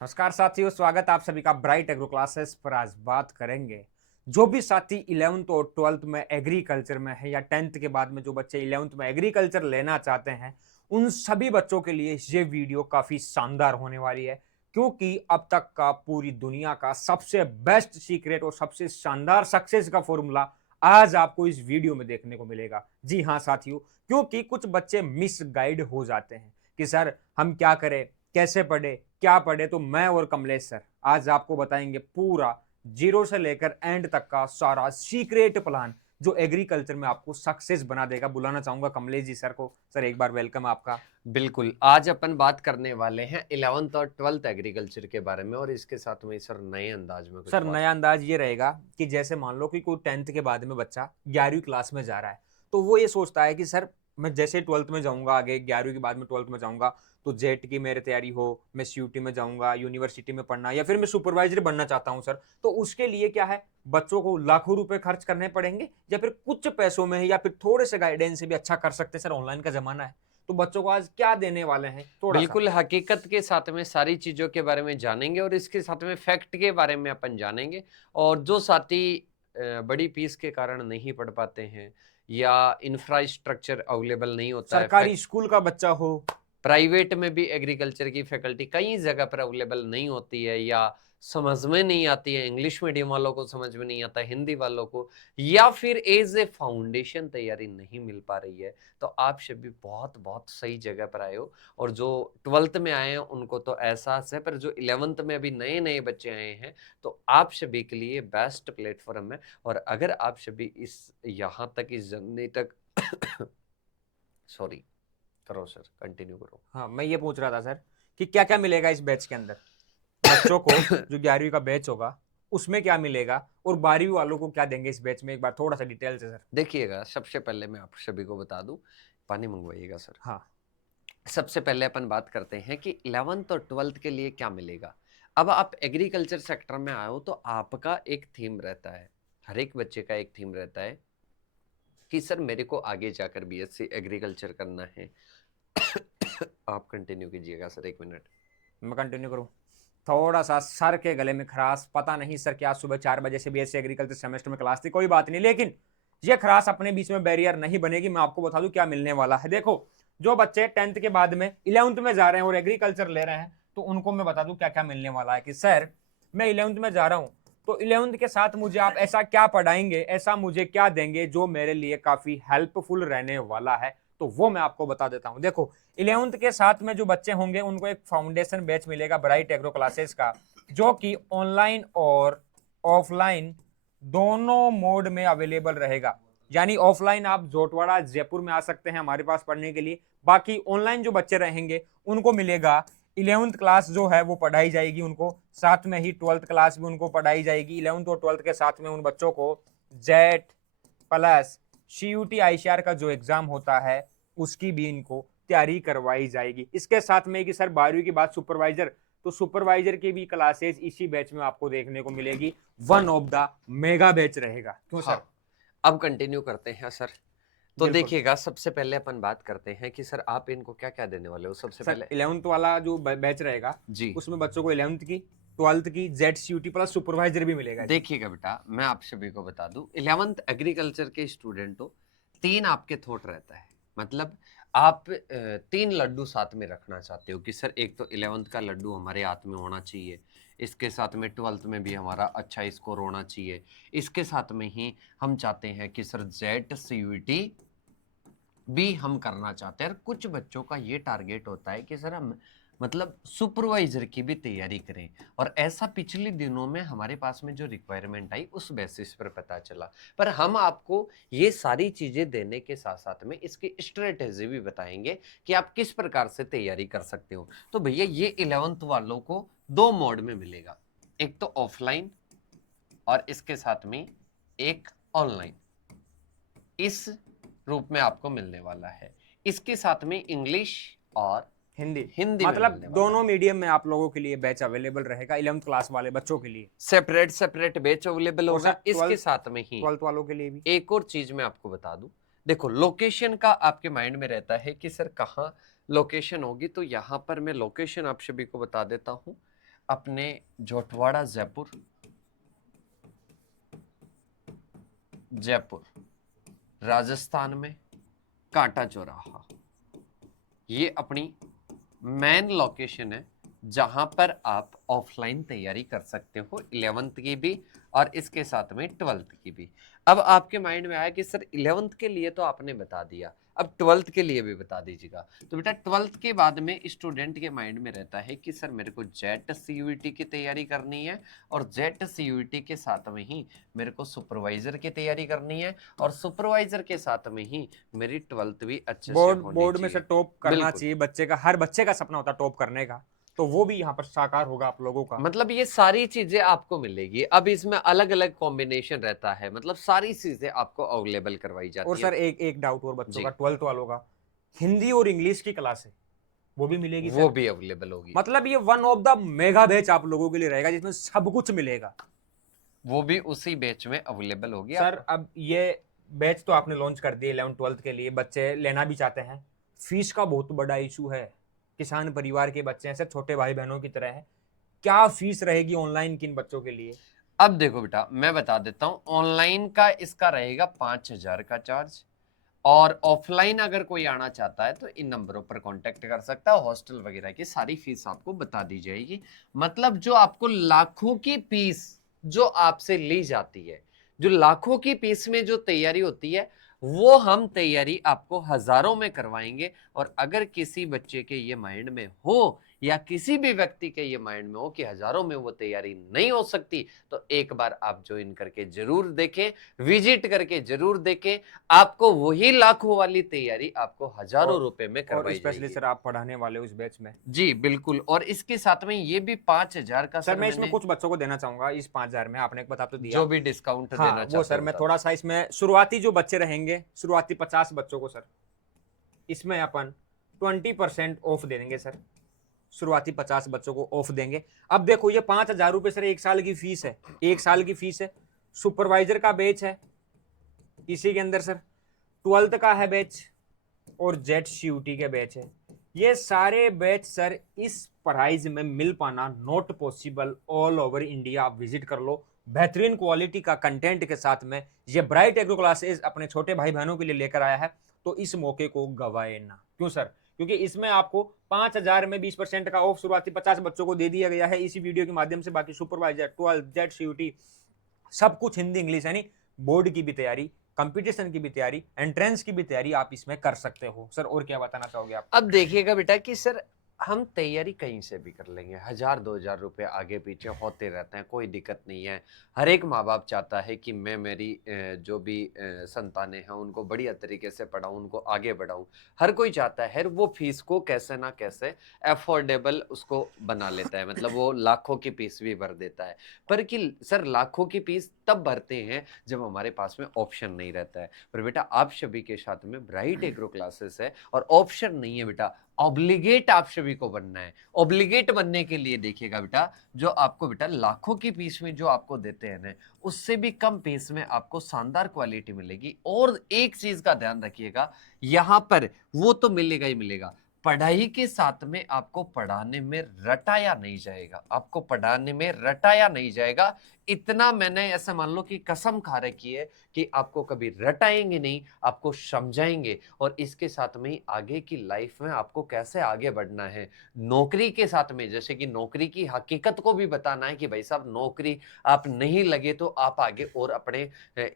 नमस्कार साथियों, स्वागत आप सभी का ब्राइट एग्रो क्लासेस पर। आज बात करेंगे जो भी साथी 11th और 12th में एग्रीकल्चर में है या 10th के बाद में जो बच्चे 11th में एग्रीकल्चर लेना चाहते हैं, उन सभी बच्चों के लिए ये वीडियो काफी शानदार होने वाली है। क्योंकि अब तक का पूरी दुनिया का सबसे बेस्ट सीक्रेट और सबसे शानदार सक्सेस का फॉर्मूला आज आपको इस वीडियो में देखने को मिलेगा। जी हाँ साथियों, क्योंकि कुछ बच्चे मिसगाइड हो जाते हैं कि सर हम क्या करें, कैसे पढ़े, क्या पढ़े। तो मैं और कमलेश सर आज आपको बताएंगे पूरा जीरो से लेकर एंड तक का सारा सीक्रेट प्लान जो एग्रीकल्चर में आपको सक्सेस बना देगा। बुलाना चाहूंगा कमलेश जी सर को। सर एक बार वेलकम आपका। बिल्कुल। आज अपन बात करने वाले हैं 11th और 12th एग्रीकल्चर के बारे में और इसके साथ में सर नए अंदाज में कुछ सर बात। नया अंदाज ये रहेगा कि जैसे मान लो कि कोई 10th के बाद में बच्चा 11वीं क्लास में जा रहा है, तो वो ये सोचता है कि सर मैं जैसे 12th में जाऊंगा, आगे 11वीं के बाद में 12th में जाऊंगा तो जेट की मेरी तैयारी हो, मैं सीयूटी में जाऊंगा, यूनिवर्सिटी में पढ़ना, या फिर मैं सुपरवाइजर बनना चाहता हूं सर। तो उसके लिए क्या है, बच्चों को लाखों रुपए खर्च करने पड़ेंगे या फिर कुछ पैसों में या फिर थोड़े से गाइडेंस से भी अच्छा कर सकते हैं। सर ऑनलाइन का जमाना है, तो बच्चों को आज क्या देने वाले हैं थोड़ा सा। बिल्कुल हकीकत के साथ में सारी चीजों के बारे में जानेंगे और इसके साथ में फैक्ट के बारे में अपन जानेंगे। और जो साथी बड़ी फीस के कारण नहीं पढ़ पाते हैं या इंफ्रास्ट्रक्चर अवेलेबल नहीं होता है, सरकारी स्कूल का बच्चा हो, प्राइवेट में भी एग्रीकल्चर की फैकल्टी कई जगह पर अवेलेबल नहीं होती है या समझ में नहीं आती है, इंग्लिश मीडियम वालों को समझ में नहीं आता, हिंदी वालों को, या फिर एज ए फाउंडेशन तैयारी नहीं मिल पा रही है, तो आप सभी बहुत बहुत सही जगह पर आए हो। और जो 12th में आए हैं उनको तो एहसास है, पर जो 11th में अभी नए नए बच्चे आए हैं तो आप सभी के लिए बेस्ट प्लेटफॉर्म है। और अगर आप सभी इस यहाँ तक इस जर्नी तक सॉरी, करो सर, कंटिन्यू करो। हाँ मैं ये पूछ रहा था सर कि क्या क्या मिलेगा इस बैच के अंदर बच्चों को। जो 11वीं का बैच होगा उसमें क्या मिलेगा और 12वीं वालों को क्या देंगे इस बैच में, एक बार थोड़ा सा डिटेल से सर। देखिएगा, सबसे पहले मैं आप सभी को बता दूं, पानी मंगवाइएगा सर। हाँ। सबसे पहले अपन बात करते हैं कि 11th और 12th के लिए क्या मिलेगा। अब आप एग्रीकल्चर सेक्टर में आए हो तो आपका एक थीम रहता है, हर एक बच्चे का एक थीम रहता है कि सर मेरे को आगे जाकर बीएससी एग्रीकल्चर करना है। आप कंटिन्यू कीजिएगा सर, 1 मिनट। मैं कंटिन्यू करूँ? थोड़ा सा सर के गले में खराश, पता नहीं सर क्या सुबह 4 बजे से बीएससी एग्रीकल्चर सेमेस्टर में क्लास थी, कोई बात नहीं, लेकिन ये खराश अपने बीच में बैरियर नहीं बनेगी। मैं आपको बता दूं क्या मिलने वाला है। देखो, जो बच्चे 10th के बाद में 11th में जा रहे हैं और एग्रीकल्चर ले रहे हैं, तो उनको मैं बता दूं क्या क्या मिलने वाला है। कि सर मैं 11th में जा रहा हूं, तो 11th के साथ मुझे आप ऐसा क्या पढ़ाएंगे, ऐसा मुझे क्या देंगे जो मेरे लिए काफी हेल्पफुल रहने वाला है, तो वो मैं आपको बता देता हूं। देखो, 11th के साथ में जो बच्चे होंगे उनको एक फाउंडेशन बैच मिलेगा ब्राइट एग्रो क्लासेस का, जो कि ऑनलाइन और ऑफलाइन दोनों मोड में अवेलेबल रहेगा। यानी ऑफलाइन आप जोटवाड़ा जयपुर में आ सकते हैं हमारे पास पढ़ने के लिए, बाकी ऑनलाइन जो बच्चे रहेंगे उनको मिलेगा 11th क्लास जो है वो पढ़ाई जाएगी उनको, साथ में ही 12th क्लास भी उनको पढ़ाई जाएगी। 11th और 12th के साथ में उन बच्चों को जेट प्लस सीयूटी आईसीआर का जो एग्जाम होता है उसकी भी इनको तैयारी करवाई जाएगी। इसके साथ में कि सर 12वीं की बात सुपरवाइजर, तो सुपरवाइजर की भी क्लासेस इसी बैच में आपको देखने को मिलेगी। One of the mega batch रहेगा। क्यों सर? हाँ, अब कंटिन्यू करते हैं सर। तो बिल्कुल देखिएगा, सबसे पहले अपन बात करते हैं कि सर आप इनको क्या क्या देने वाले हो। सबसे सर, पहले 11th वाला जो बैच रहेगा जी उसमें बच्चों को 11th की, 12th की जेड सीयूटी प्लस सुपरवाइजर भी मिलेगा जी। देखिएगा बेटा, मैं आप सभी को बता दूं, 11th एग्रीकल्चर के स्टूडेंट हो, 3 आपके थॉट रहता है। मतलब आप 3 लड्डू साथ में रखना चाहते हो कि सर एक तो 11th का लड्डू हमारे हाथ में होना चाहिए, इसके साथ में 12th में भी हमारा अच्छा स्कोर होना चाहिए, इसके साथ में ही हम चाहते हैं कि सर जेट सीयूटी भी हम करना चाहते हैं। और कुछ बच्चों का ये टारगेट होता है कि सर हम मतलब सुपरवाइजर की भी तैयारी करें। और ऐसा पिछले दिनों में हमारे पास में जो रिक्वायरमेंट आई उस बेसिस पर पता चला। पर हम आपको ये सारी चीजें देने के साथ साथ में इसकी स्ट्रेटेजी भी बताएंगे कि आप किस प्रकार से तैयारी कर सकते हो। तो भैया ये 11th वालों को 2 मोड में मिलेगा, एक तो ऑफलाइन और इसके साथ में एक ऑनलाइन, इस रूप में आपको मिलने वाला है। इसके साथ में इंग्लिश और हिंदी, हिंदी में मतलब मिलने वाला दोनों है। मीडियम में आप लोगों के लिए बैच अवेलेबल रहेगा 11th क्लास वाले बच्चों के लिए। सेपरेट सेपरेट बैच अवेलेबल और सर होगा। इसके 12th साथ में ही 12th वालों के लिए भी। एक और चीज मैं आपको बता दूं। देखो, लोकेशन का आपके माइंड में रहता है कि सर कहाँ लोकेशन होगी, तो यहाँ पर मैं लोकेशन आप सभी को बता देता हूँ। अपने जोटवाड़ा जयपुर, जयपुर राजस्थान में कांटा चौराहा, ये अपनी मेन लोकेशन है जहां पर आप ऑफलाइन तैयारी कर सकते हो 11th की भी और इसके साथ में 12th की भी। अब आपके माइंड में आया कि सर 11th के लिए तो आपने बता दिया, अब 12th के लिए भी बता दीजिएगा। तो बेटा 12th के बाद में स्टूडेंट के माइंड में रहता है कि सर मेरे को जेट सीयूईटी की तैयारी करनी है और जेट सीयूईटी के साथ में ही मेरे को सुपरवाइजर की तैयारी करनी है और सुपरवाइजर के साथ में ही मेरी 12th भी अच्छे से होनी बोर्ड में से चाहिए। टॉप करना बिल्कुल। चाहिए बच्चे का, हर बच्चे का सपना होता है टॉप करने का, तो वो भी यहाँ पर साकार होगा आप लोगों का। मतलब ये सारी चीजें आपको मिलेगी। अब इसमें अलग अलग कॉम्बिनेशन रहता है, मतलब सारी चीजें आपको अवेलेबल करवाई और जाती सर है। एक डाउट और बच्चों जी। का, 12th वालों का, हिंदी और इंग्लिश की क्लास है वो भी मिलेगी वो सर? भी अवेलेबल होगी, मतलब ये one of the mega batch आप लोगों के लिए रहेगा जिसमें सब कुछ मिलेगा। वो भी उसी बैच में अवेलेबल होगी सर आपको। अब ये बैच तो आपने लॉन्च कर दिए 11 12th के लिए, बच्चे लेना भी चाहते हैं, फीस का बहुत बड़ा इशू है, किसान परिवार के बच्चे हैं सर, छोटे भाई बहनों की तरह है, क्या फीस रहेगी ऑनलाइन किन बच्चों के लिए? अब देखो बेटा मैं बता देता हूँ, ऑनलाइन का इसका रहेगा 5,000 का चार्ज, और ऑफलाइन अगर कोई आना चाहता है तो इन नंबरों पर कांटेक्ट कर सकता है। हॉस्टल वगैरह की सारी फीस आपको बता दी जाएगी। मतलब जो आपको लाखों की फीस जो आपसे ली जाती है, जो लाखों की फीस में जो तैयारी होती है, वो हम तैयारी आपको हजारों में करवाएंगे। और अगर किसी बच्चे के ये माइंड में हो या किसी भी व्यक्ति के ये माइंड में हो कि हजारों में वो तैयारी नहीं हो सकती, तो एक बार आप ज्वाइन करके जरूर देखें, विजिट करके जरूर देखें। आपको वही लाखों वाली तैयारी आपको हजारों रुपए में और करवाई स्पेशली जाएगी। सर आप पढ़ाने वाले हो इस बैच में? जी बिल्कुल। और इसके साथ में ये भी 5,000 का सर सर मैं इसमें मैंने कुछ बच्चों को देना चाहूंगा इस 5,000 में, आपने एक बता तो दिया। जो भी डिस्काउंट हाँ देना वो चाहते सर हो मैं बता थोड़ा दो। सा इसमें शुरुआती जो बच्चे रहेंगे, शुरुआती 50 बच्चों को सर इसमें अपन 20% ऑफ दे देंगे सर, शुरुआती 50 बच्चों को ऑफ देंगे। अब देखो ये 5,000 रुपये सर एक साल की फीस है, एक साल की फीस है, सुपरवाइजर का बैच है इसी के अंदर सर, 12th का है बैच और जेट सीयूटी के बैच है। ये सारे बैच सर इस प्राइस में मिल पाना not possible, all over India आप विजिट कर लो, बेहतरीन क्वालिटी का कंटेंट के साथ में ये ब्राइट एग्रो क्लासेस अपने छोटे भाई बहनों के लिए लेकर आया है, तो इस मौके को गवाए ना। क्यों सर? क्योंकि इसमें आपको 5,000 में 20% का ऑफ शुरुआती 50 बच्चों को दे दिया गया है इसी वीडियो के माध्यम से। बाकी सुपरवाइजर, 12 जेट सीयूटी सब कुछ हिंदी इंग्लिश, यानी बोर्ड की भी तैयारी, कंपटीशन की भी तैयारी, एंट्रेंस की भी तैयारी आप इसमें कर सकते हो सर। और क्या बताना चाहोगे आप? अब देखिएगा बेटा कि सर हम तैयारी कहीं से भी कर लेंगे, 1,000-2,000 रुपए आगे पीछे होते रहते हैं, कोई दिक्कत नहीं है। हर एक माँ बाप चाहता है कि मैं मेरी जो भी संतानें हैं उनको बढ़िया तरीके से पढ़ाऊँ, उनको आगे बढ़ाऊँ। हर कोई चाहता है, वो फीस को कैसे ना कैसे अफोर्डेबल उसको बना लेता है, मतलब वो लाखों की फीस भी भर देता है। पर कि सर लाखों की फीस तब भरते हैं जब हमारे पास में ऑप्शन नहीं रहता है। पर बेटा आप सभी के साथ में ब्राइट एग्रो क्लासेस है और ऑप्शन नहीं है बेटा, ऑब्लिगेट आप सभी को बनना है। ऑब्लिगेट बनने के लिए देखिएगा बेटा, जो आपको बेटा लाखों की फीस में जो आपको देते हैं ना, उससे भी कम फीस में आपको शानदार क्वालिटी मिलेगी। और एक चीज का ध्यान रखिएगा, यहां पर वो तो मिलेगा ही मिलेगा, पढ़ाई के साथ में आपको पढ़ाने में रटाया नहीं जाएगा, आपको पढ़ाने में रटाया नहीं जाएगा। इतना मैंने ऐसा मान लो कि कसम खा रखी है कि आपको कभी रटाएंगे नहीं, आपको समझाएंगे। और इसके साथ में ही आगे की लाइफ में आपको कैसे आगे बढ़ना है, नौकरी के साथ में, जैसे कि नौकरी की हकीकत को भी बताना है कि भाई साहब नौकरी आप नहीं लगे तो आप आगे और अपने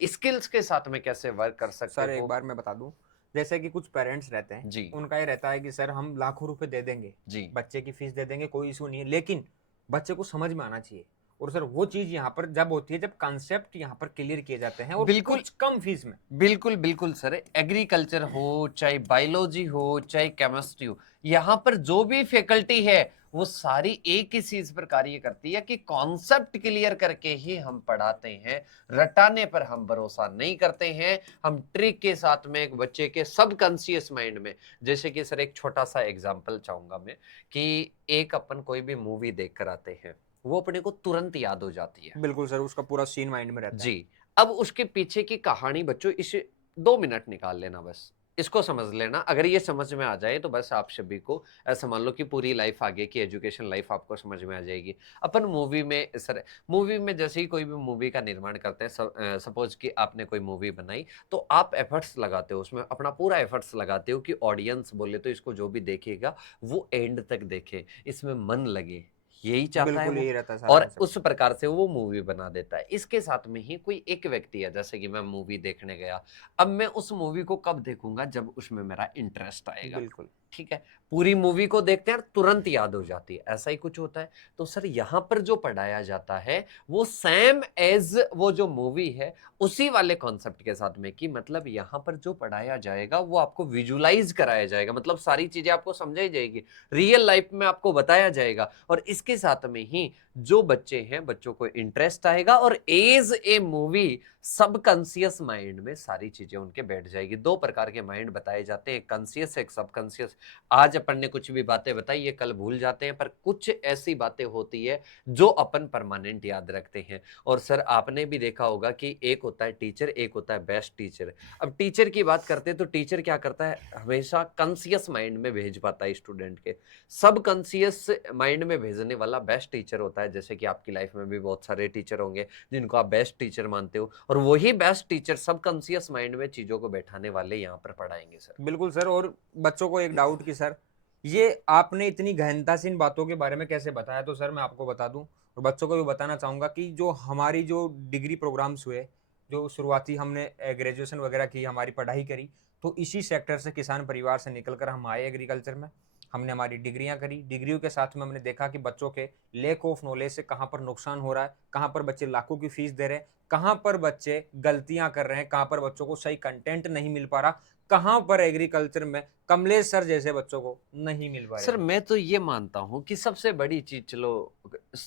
स्किल्स के साथ में कैसे वर्क कर सकते सर एक हो। बार मैं बता दूं, जैसे कि कुछ पेरेंट्स रहते हैं, जी उनका ये रहता है कि सर हम लाखों रुपए दे देंगे, जी बच्चे की फीस दे देंगे, कोई इशू नहीं है, लेकिन बच्चे को समझ में आना चाहिए। और सर वो चीज यहाँ पर जब होती है जब कॉन्सेप्ट यहाँ पर क्लियर किए जाते हैं और बिल्कुल कुछ कम फीस में। बिल्कुल बिल्कुल सर, एग्रीकल्चर हो चाहे बायोलॉजी हो चाहे केमिस्ट्री हो, यहाँ पर जो भी फैकल्टी है वो सारी एक ही चीज पर कार्य करती है कि कॉन्सेप्ट क्लियर करके ही हम पढ़ाते हैं। रटाने पर हम भरोसा नहीं करते हैं, हम ट्रिक के साथ में एक बच्चे के सबकॉन्शियस माइंड में, जैसे कि सर एक छोटा सा एग्जांपल चाहूंगा मैं, कि एक अपन कोई भी मूवी देख कर आते हैं, वो अपने को तुरंत याद हो जाती है। बिल्कुल सर, उसका पूरा सीन माइंड में रहता है। जी। अब उसके पीछे की कहानी बच्चों इसे 2 मिनट निकाल लेना बस, इसको समझ लेना। अगर ये समझ में आ जाए तो बस आप सभी को ऐसा मान लो कि पूरी लाइफ आगे की एजुकेशन लाइफ आपको समझ में आ जाएगी। अपन मूवी में सर, मूवी में जैसे ही कोई भी मूवी का निर्माण करते हैं, सपोज कि आपने कोई मूवी बनाई, तो आप एफर्ट्स लगाते हो उसमें, अपना पूरा एफर्ट्स लगाते हो कि ऑडियंस बोले तो इसको जो भी देखेगा वो एंड तक देखे, इसमें मन लगे, यही चाहता है बिल्कुल वो। यही रहता है सारा और कंसेप्ट। उस प्रकार से वो मूवी बना देता है। इसके साथ में ही कोई एक व्यक्ति है, जैसे कि मैं मूवी देखने गया, अब मैं उस मूवी को कब देखूंगा, जब उसमें मेरा इंटरेस्ट आएगा। बिल्कुल ठीक है, पूरी मूवी को देखते हैं तुरंत याद हो जाती है, ऐसा ही कुछ होता है। तो सर यहाँ पर जो पढ़ाया जाता है वो सेम एज वो जो मूवी है उसी वाले कॉन्सेप्ट के साथ में, कि मतलब यहाँ पर जो पढ़ाया जाएगा वो आपको विजुलाइज कराया जाएगा, मतलब सारी चीजें आपको समझाई जाएगी, रियल लाइफ में आपको बताया जाएगा। और इसके साथ में ही जो बच्चे हैं, बच्चों को इंटरेस्ट आएगा और as a movie subconscious mind में सारी चीजें उनके बैठ जाएगी। दो प्रकार के माइंड बताए जाते हैं, एक कॉन्शियस एक सबकॉन्शियस। आज अपन ने कुछ भी बातें बताई ये कल भूल जाते हैं, पर कुछ ऐसी बातें होती है जो अपन परमानेंट याद रखते हैं। और सर आपने भी देखा होगा कि एक होता है टीचर, एक होता है बेस्ट टीचर। अब टीचर की बात करते हैं तो टीचर क्या करता है, हमेशा कॉन्शियस माइंड में भेज पाता है स्टूडेंट के, सबकॉन्शियस माइंड में भेजने वाला बेस्ट टीचर होता है। जैसे कि आपकी लाइफ में भी बहुत सारे टीचर होंगे जिनको आप बेस्ट टीचर मानते हो, और वही बेस्ट टीचर सबकॉन्शियस माइंड में चीजों को बैठाने वाले यहाँ पर पढ़ाएंगे सर। बिल्कुल सर। और बच्चों को एक डाउट कि सर ये आपने इतनी गहनता से इन बातों के बारे में कैसे बताया, तो सर मैं आपको बता दूं और बच्चों को भी बताना चाहूँगा कि जो हमारी जो डिग्री प्रोग्राम्स हुए, जो शुरुआती हमने ग्रेजुएशन वगैरह की, हमारी पढ़ाई करी, तो इसी सेक्टर से, किसान परिवार से निकल कर हम आए एग्रीकल्चर में। हमने हमारी डिग्रियां करी, डिग्रियों के साथ में हमने देखा कि बच्चों के लेक ऑफ नॉलेज से कहाँ पर नुकसान हो रहा है, कहाँ पर बच्चे लाखों की फीस दे रहे हैं, कहाँ पर बच्चे गलतियां कर रहे हैं, कहाँ पर बच्चों को सही कंटेंट नहीं मिल पा रहा, कहाँ पर एग्रीकल्चर में कमलेश सर जैसे बच्चों को नहीं मिल पा रहे सर हैं। मैं तो ये मानता हूं कि सबसे बड़ी चीज, चलो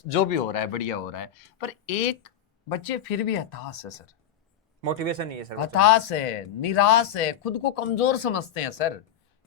जो भी हो रहा है बढ़िया हो रहा है, पर एक बच्चे फिर भी हताश है सर, मोटिवेशन नहीं है सर बच्चों में। हताश है, निराश है, खुद को कमजोर समझते हैं सर।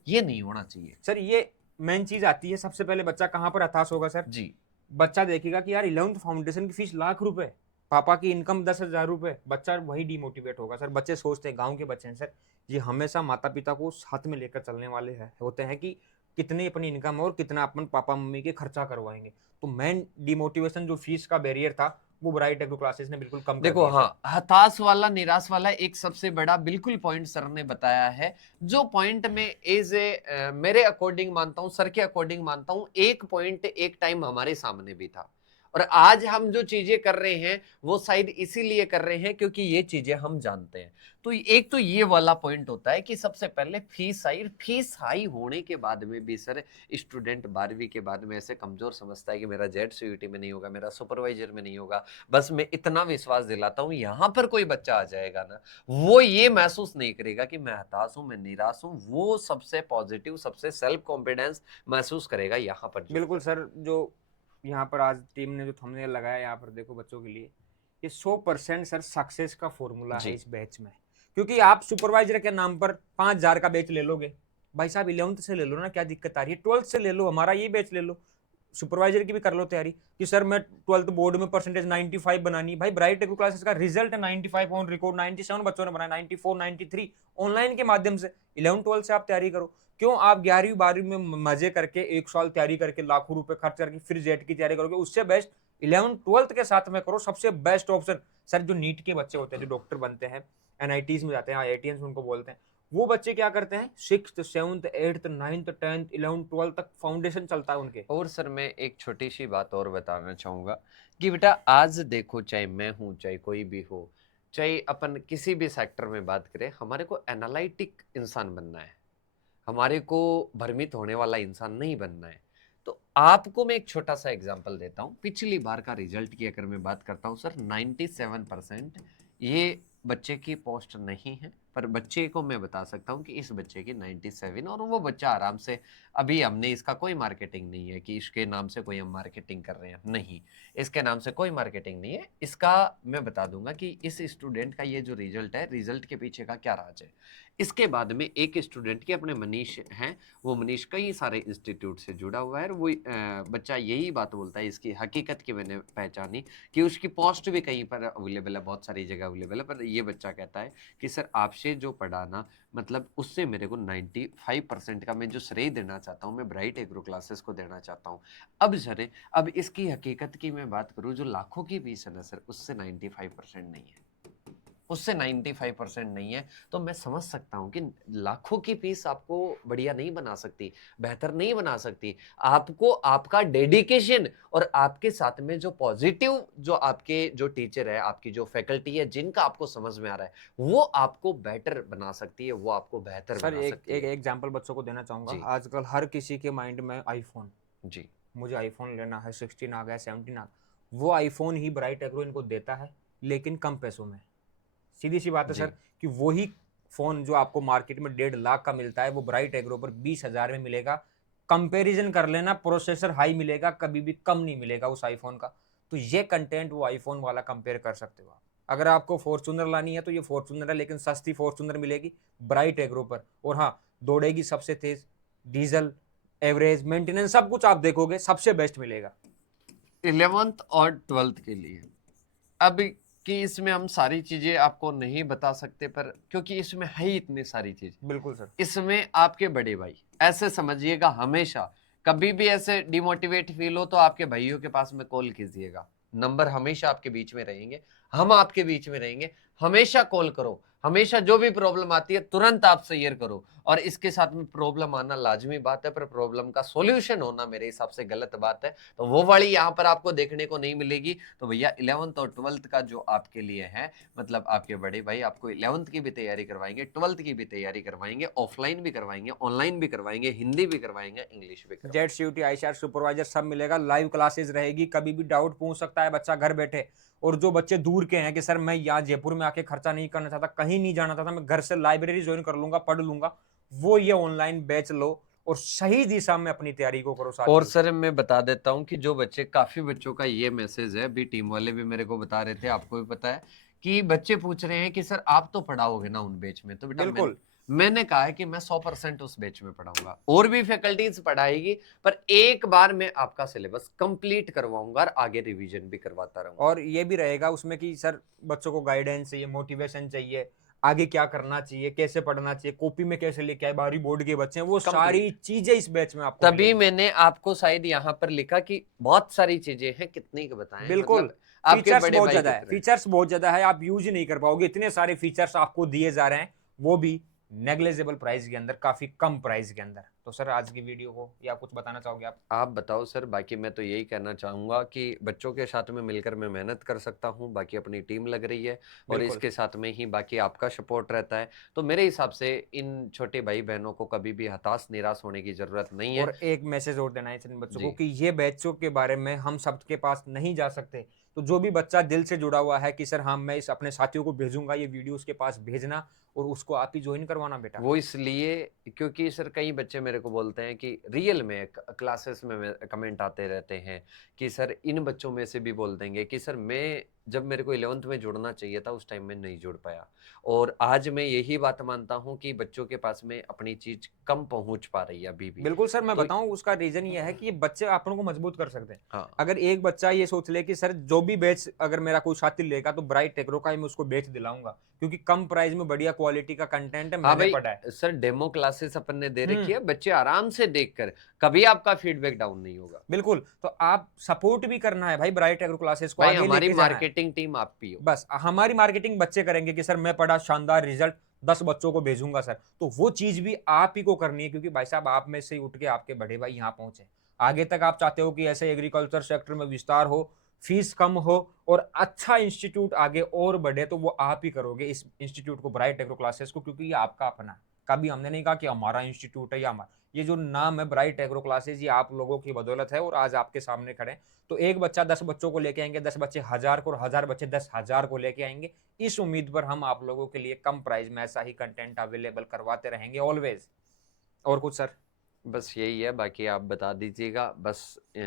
ये नहीं होना चाहिए सर ये मेन चीज आती है, सबसे पहले बच्चा कहाँ पर हताश होगा सर? जी। बच्चा देखेगा कि यार 11th फाउंडेशन की फीस ₹1,00,000, पापा की इनकम ₹10,000, बच्चा वही डिमोटिवेट होगा सर। बच्चे सोचते हैं, गांव के बच्चे हैं सर, ये हमेशा माता पिता को साथ में लेकर चलने वाले हैं, होते हैं कि कितनी अपनी इनकम है और कितना अपन पापा मम्मी के खर्चा करवाएंगे। तो मेन डिमोटिवेशन जो फीस का बैरियर था वो ब्राइट एग्रो क्लासेस ने बिल्कुल कम कर देखो दिया हाँ, सर। हताश वाला निराश वाला एक सबसे बड़ा बिल्कुल पॉइंट सर ने बताया है, जो पॉइंट में एज ए मेरे अकॉर्डिंग मानता हूं, सर के अकॉर्डिंग मानता हूं, एक पॉइंट एक टाइम हमारे सामने भी था। और आज हम जो चीजें कर रहे हैं वो शायद इसीलिए कर रहे हैं क्योंकि ये चीजें हम जानते हैं। तो एक तो ये वाला पॉइंट होता है कि सबसे पहले फीस हाई होने के बाद में भी सर स्टूडेंट 12वीं के बाद में ऐसे कमजोर समझता है कि मेरा जेड सीयूटी में नहीं होगा, मेरा सुपरवाइजर में नहीं होगा। बस मैं इतना विश्वास दिलाता हूं, यहां पर कोई बच्चा आ जाएगा ना, वो ये महसूस नहीं करेगा कि मैं हताश हूं, मैं निराश हूं, वो सबसे पॉजिटिव, सबसे सेल्फ कॉन्फिडेंस महसूस करेगा यहाँ पर जो बिल्कुल सर। जो यहाँ पर आज टीम ने जो थंबनेल लगाया यहाँ पर देखो बच्चों के लिए, ये 100% सर सक्सेस का फॉर्मूला है जी। इस बैच में। क्योंकि आप सुपरवाइजर के नाम पर 5,000 का बैच ले लोगे, भाई साहब 11th से ले लो ना, क्या दिक्कत आ रही है? 12th से ले लो, हमारा ये बैच ले लो, सुपरवाइजर की भी कर लो तैयारी कि सर मैं 12th बोर्ड में परसेंटेज 95 बनानी है। भाई ब्राइट एग्रो क्लासेस का रिजल्ट है 95 ऑन रिकॉर्ड, 97 बच्चों ने बनाया, 94 93 ऑनलाइन के माध्यम से। 11 12 से आप तैयारी करो, क्यों आप 11वीं 12वीं में मजे करके एक साल तैयारी करके लाखों रुपए खर्च करके फिर जेट की तैयारी करोगे? उससे बेस्ट 11 12 के साथ में करो, सबसे बेस्ट ऑप्शन। सर जो नीट के बच्चे होते हैं, जो डॉक्टर बनते हैं, एनआईटीज में जाते हैं, आईआईटीएंस उनको बोलते हैं, वो बच्चे क्या करते हैं, 6th 7th 8th 9th 10th 11th 12th तक फाउंडेशन चलता है उनके। और सर मैं एक छोटी सी बात और बताना चाहूंगा कि बेटा आज देखो, चाहे मैं हूं चाहे कोई भी हो, चाहे अपन किसी भी सेक्टर में बात करें, हमारे को एनालिटिक इंसान बनना है, हमारे को भ्रमित होने वाला इंसान नहीं बनना है। तो आपको मैं एक छोटा सा एग्जांपल देता हूं। पिछली बार का रिजल्ट की अगर मैं बात करता हूं सर, 97% ये बच्चे की पोस्ट नहीं है, पर बच्चे को मैं बता सकता हूं कि इस बच्चे की 97, और वो बच्चा आराम से, अभी हमने इसका कोई मार्केटिंग नहीं है कि इसके नाम से कोई हम मार्केटिंग कर रहे हैं, नहीं, इसके नाम से कोई मार्केटिंग नहीं है। इसका मैं बता दूंगा कि इस स्टूडेंट का ये जो रिजल्ट है, रिजल्ट के पीछे का क्या राज है। इसके बाद में एक स्टूडेंट की अपने मनीष हैं, वो मनीष कई सारे इंस्टीट्यूट से जुड़ा हुआ है, और वो बच्चा यही बात बोलता है, इसकी हकीकत की मैंने पहचानी कि उसकी पोस्ट भी कहीं पर अवेलेबल है, बहुत सारी जगह अवेलेबल है, पर ये बच्चा कहता है कि सर आपसे बच्चे जो पढ़ा ना, मतलब उससे मेरे को 95% का मैं जो श्रेय देना चाहता हूँ, मैं ब्राइट एग्रो क्लासेस को देना चाहता हूँ। अब इसकी हकीकत की मैं बात करूँ, जो लाखों की फीस है ना सर, उससे 95% नहीं है, उससे 95% नहीं है। तो मैं समझ सकता हूँ कि लाखों की फीस आपको बढ़िया नहीं बना सकती, बेहतर नहीं बना सकती। आपको आपका डेडिकेशन और आपके साथ में जो पॉजिटिव, जो आपके जो टीचर है, आपकी जो फैकल्टी है, जिनका आपको समझ में आ रहा है, वो आपको बेटर बना सकती है, वो आपको बेहतर सर बना एक सकती एक है। एग्जांपल बच्चों को देना चाहूंगा। जी आजकल हर किसी के माइंड में आईफोन, जी मुझे आईफोन लेना है, 16 आ गया, 17 आ गया। वो आईफोन ही ब्राइट एग्रो इनको देता है, लेकिन कम पैसों में। सीधी सी बात है जी सर कि वही फोन जो आपको मार्केट में 1.5 लाख का मिलता है, वो ब्राइट एग्रो पर 20,000 में मिलेगा। कंपैरिजन कर लेना, प्रोसेसर हाई मिलेगा, कभी भी कम नहीं मिलेगा उस आईफोन का। तो ये कंटेंट वो आईफोन वाला कंपेयर कर सकते हो आप। अगर आपको फॉर्चूनर लानी है तो ये फॉर्चूनर है, लेकिन सस्ती फॉर्चूनर मिलेगी ब्राइट एग्रो पर। और हाँ, दौड़ेगी सबसे तेज, डीजल, एवरेज, मेंटेनेंस, सब कुछ आप देखोगे सबसे बेस्ट मिलेगा। 11th और 12th के लिए। अब कि इसमें हम सारी चीजें आपको नहीं बता सकते, पर क्योंकि इसमें है ही इतनी सारी चीज। बिल्कुल सर। इसमें आपके बड़े भाई, ऐसे समझिएगा, हमेशा कभी भी ऐसे डिमोटिवेट फील हो तो आपके भाइयों के पास में कॉल कीजिएगा। नंबर हमेशा आपके बीच में रहेंगे, हम आपके बीच में रहेंगे। हमेशा कॉल करो, हमेशा जो भी प्रॉब्लम आती है तुरंत आप शेयर करो। और इसके साथ में प्रॉब्लम आना लाजमी बात है, पर प्रॉब्लम का सॉल्यूशन होना मेरे हिसाब से गलत बात है। तो वो वाली यहाँ पर आपको देखने को नहीं मिलेगी। तो भैया 11th और 12th का जो आपके लिए है, मतलब आपके बड़े भाई आपको 11th की भी तैयारी करवाएंगे, 12th की भी तैयारी करवाएंगे, ऑफलाइन भी करवाएंगे, ऑनलाइन भी करवाएंगे, हिंदी भी करवाएंगे, इंग्लिश भी करवाएंगे। जेट सीयूटी, आईसीआर, सुपरवाइजर सब मिलेगा। लाइव क्लासेस रहेगी, कभी भी डाउट पूछ सकता है बच्चा घर बैठे। और जो बच्चे दूर के हैं कि सर मैं यहाँ जयपुर में आके खर्चा नहीं करना चाहता, कहीं नहीं जाना चाहता, मैं घर से लाइब्रेरी ज्वाइन कर लूंगा, पढ़ लूंगा, वो ये ऑनलाइन बैच लो और सही दिशा में अपनी तैयारी को करो और साथियों। सर मैं बता देता हूँ कि जो बच्चे, काफी बच्चों का ये मैसेज है, अभी टीम वाले भी मेरे को बता रहे थे, आपको भी पता है, कि बच्चे पूछ रहे हैं कि सर आप तो पढ़ाओगे ना उन बैच में। तो बेटा बिल्कुल। मैंने कहा है कि मैं 100% उस बैच में पढ़ाऊंगा, और भी फैकल्टीज पढ़ाएगी, पर एक बार मैं आपका सिलेबस कंप्लीट करवाऊंगा और आगे रिवीजन भी करवाता रहूंगा। और ये भी रहेगा उसमें कि सर बच्चों को गाइडेंस चाहिए, मोटिवेशन चाहिए, आगे क्या करना चाहिए, कैसे पढ़ना चाहिए, कॉपी में कैसे लेके आए, बाहरी बोर्ड के बच्चे हैं, वो सारी कंप्लीट। चीजें इस बैच में आपको तभी मिलेगी। मैंने आपको शायद यहाँ पर लिखा कि बहुत सारी चीजें हैं, कितनी को बताएं, बिल्कुल। मतलब आपके फीचर्स बड़े बहुत भाई ज्यादा है, कितने हैं। फीचर्स बहुत ज्यादा है, आप यूज ही नहीं कर पाओगे, इतने सारे फीचर्स आपको दिए जा रहे हैं, वो भी नेग्लेजेबल प्राइस के अंदर, काफी कम प्राइस के अंदर। तो सर आज की वीडियो को या कुछ बताना चाहोगे आप? आप बताओ सर। बाकी मैं तो यही कहना चाहूंगा कि बच्चों के साथ में मिलकर मैं मेहनत कर सकता हूँ, बाकी अपनी टीम लग रही है, और बिल्कुल। इसके साथ में ही बाकी आपका सपोर्ट रहता है। तो मेरे हिसाब से इन छोटे भाई बहनों को कभी भी हताश निराश होने की जरूरत नहीं है। और एक मैसेज और देना है इन बच्चों को जी कि ये बैचों के बारे में हम सबके पास नहीं जा सकते। तो जो भी बच्चा दिल से जुड़ा हुआ है कि सर हाँ मैं इस अपने साथियों को भेजूंगा, ये वीडियो उसके पास भेजना और उसको आप ही ज्वाइन करवाना बेटा। वो इसलिए क्योंकि सर कई बच्चे मेरे को बोलते हैं कि रियल में क्लासेस में कमेंट आते रहते हैं कि सर, इन बच्चों में से भी बोल देंगे कि सर मैं जब मेरे को 11th में जुड़ना चाहिए था उस टाइम में नहीं जुड़ पाया। और आज मैं यही बात मानता हूँ कि बच्चों के पास में अपनी चीज कम पहुंच पा रही है अभी भी। बिल्कुल सर, मैं तो बताऊं उसका रीजन ये है कि ये बच्चे अपन को मजबूत कर सकते हैं। हाँ अगर एक बच्चा ये सोच ले कि सर जो भी बैच अगर मेरा कोई साथी लेगा तो ब्राइट टेक्नो का ही मैं उसको बेच दिलाऊंगा, क्योंकि कम प्राइस में बढ़िया क्वालिटी का कंटेंट है, हाँ मैंने भाई, पढ़ा है। सर डेमो क्लासेस अपन ने दे रखी हम्म। है, बच्चे आराम से देखकर, कभी आपका फीडबैक डाउन नहीं होगा। बिल्कुल। तो आप सपोर्ट भी करना है भाई, ब्राइट एग्रो क्लासेस को भाई आगे हमारी लेके जाना है। मार्केटिंग टीम आप भी हो। बस हमारी मार्केटिंग बच्चे करेंगे कि सर मैं पढ़ा, शानदार रिजल्ट, 10 बच्चों को भेजूंगा सर। तो वो चीज भी आप ही को करनी है, क्योंकि भाई साहब आप में से ही उठ के आपके बड़े भाई यहाँ पहुंचे। आगे तक आप चाहते हो कि ऐसे एग्रीकल्चर सेक्टर में विस्तार हो, फीस कम हो और अच्छा इंस्टीट्यूट आगे और बढ़े, तो वो आप ही करोगे इस इंस्टीट्यूट को, ब्राइट एग्रो क्लासेस को, क्योंकि ये आपका अपना है। कभी हमने नहीं कहा कि हमारा इंस्टीट्यूट है या हमारा, ये जो नाम है ब्राइट एग्रो क्लासेस, ये आप लोगों की बदौलत है और आज आपके सामने खड़े हैं। तो एक बच्चा 10 बच्चों को लेके आएंगे, 10 बच्चे 1000 को और 1000 बच्चे 10,000 को लेके आएंगे। इस उम्मीद पर हम आप लोगों के लिए कम प्राइस में ऐसा ही कंटेंट अवेलेबल करवाते रहेंगे ऑलवेज। और कुछ सर? बस यही है, बाकी आप बता दीजिएगा बस।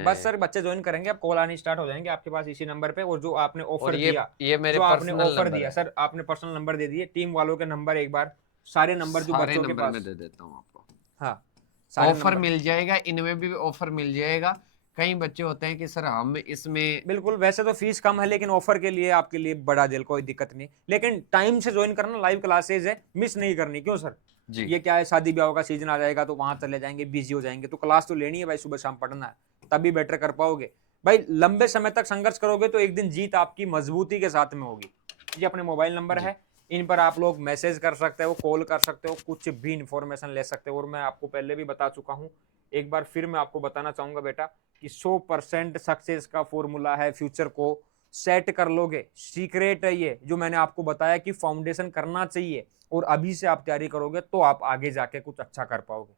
बस सर बच्चे ज्वाइन करेंगे, अब कॉल आनी स्टार्ट हो जाएंगे आपके पास इसी नंबर पे। और जो आपने और ऑफर दिया, ये मेरे जो आपने पर्सनल ऑफर नंबर दिया है। सर, आपने पर्सनल नंबर दे दिए, टीम वालों के नंबर एक बार, सारे नंबर जो सारे बच्चों के नंबर में पास। दे देता हूँ आपको। हाँ, सारे ऑफर नंबर। मिल जाएगा, इनमें भी ऑफर मिल जाएगा। कई बच्चे होते हैं कि सर हम इसमें बिल्कुल, वैसे तो फीस कम है लेकिन ऑफर के लिए आपके लिए बढ़ा दिल, कोई दिक्कत नहीं। लेकिन टाइम से ज्वाइन करना, लाइव क्लासेस है, मिस नहीं करनी। क्यों सर? जी ये क्या है, शादी ब्याह का सीजन आ जाएगा तो वहां चले जाएंगे, बिजी हो जाएंगे, तो क्लास तो लेनी है भाई, सुबह शाम पढ़ना है, तभी बेटर कर पाओगे भाई। लंबे समय तक संघर्ष करोगे तो एक दिन जीत आपकी मजबूती के साथ में होगी। ये अपने मोबाइल नंबर जी है, इन पर आप लोग मैसेज कर सकते हो, कॉल कर सकते हो, कुछ भी इंफॉर्मेशन ले सकते हो। और मैं आपको पहले भी बता चुका हूं, एक बार फिर मैं आपको बताना चाहूंगा बेटा कि 100% सक्सेस का फॉर्मूला है। फ्यूचर को सेट कर लोगे, सीक्रेट है ये जो मैंने आपको बताया कि फाउंडेशन करना चाहिए, और अभी से आप तैयारी करोगे तो आप आगे जाके कुछ अच्छा कर पाओगे।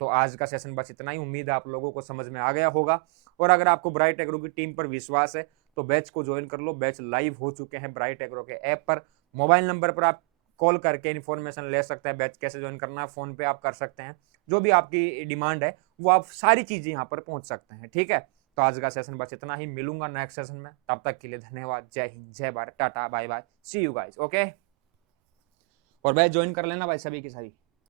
तो आज का सेशन बस इतना ही, उम्मीद है आप लोगों को समझ में आ गया होगा। और अगर आपको ब्राइट एग्रो की टीम पर विश्वास है तो बैच को ज्वाइन कर लो। बैच लाइव हो चुके हैं ब्राइट एग्रो के ऐप पर। मोबाइल नंबर पर आप कॉल करके इन्फॉर्मेशन ले सकते हैं, बैच कैसे ज्वाइन करना है, फोन पे आप कर सकते हैं, जो भी आपकी डिमांड है वो आप सारी चीजें यहाँ पर पहुंच सकते हैं। ठीक है, तो आज का सेशन बस इतना ही, मिलूंगा नेक्स्ट सेशन में, तब तक के लिए धन्यवाद। जय हिंद, जय Bharat, tata, bye bye, see you guys, okay. और बैच ज्वाइन कर लेना भाई सभी की सारी।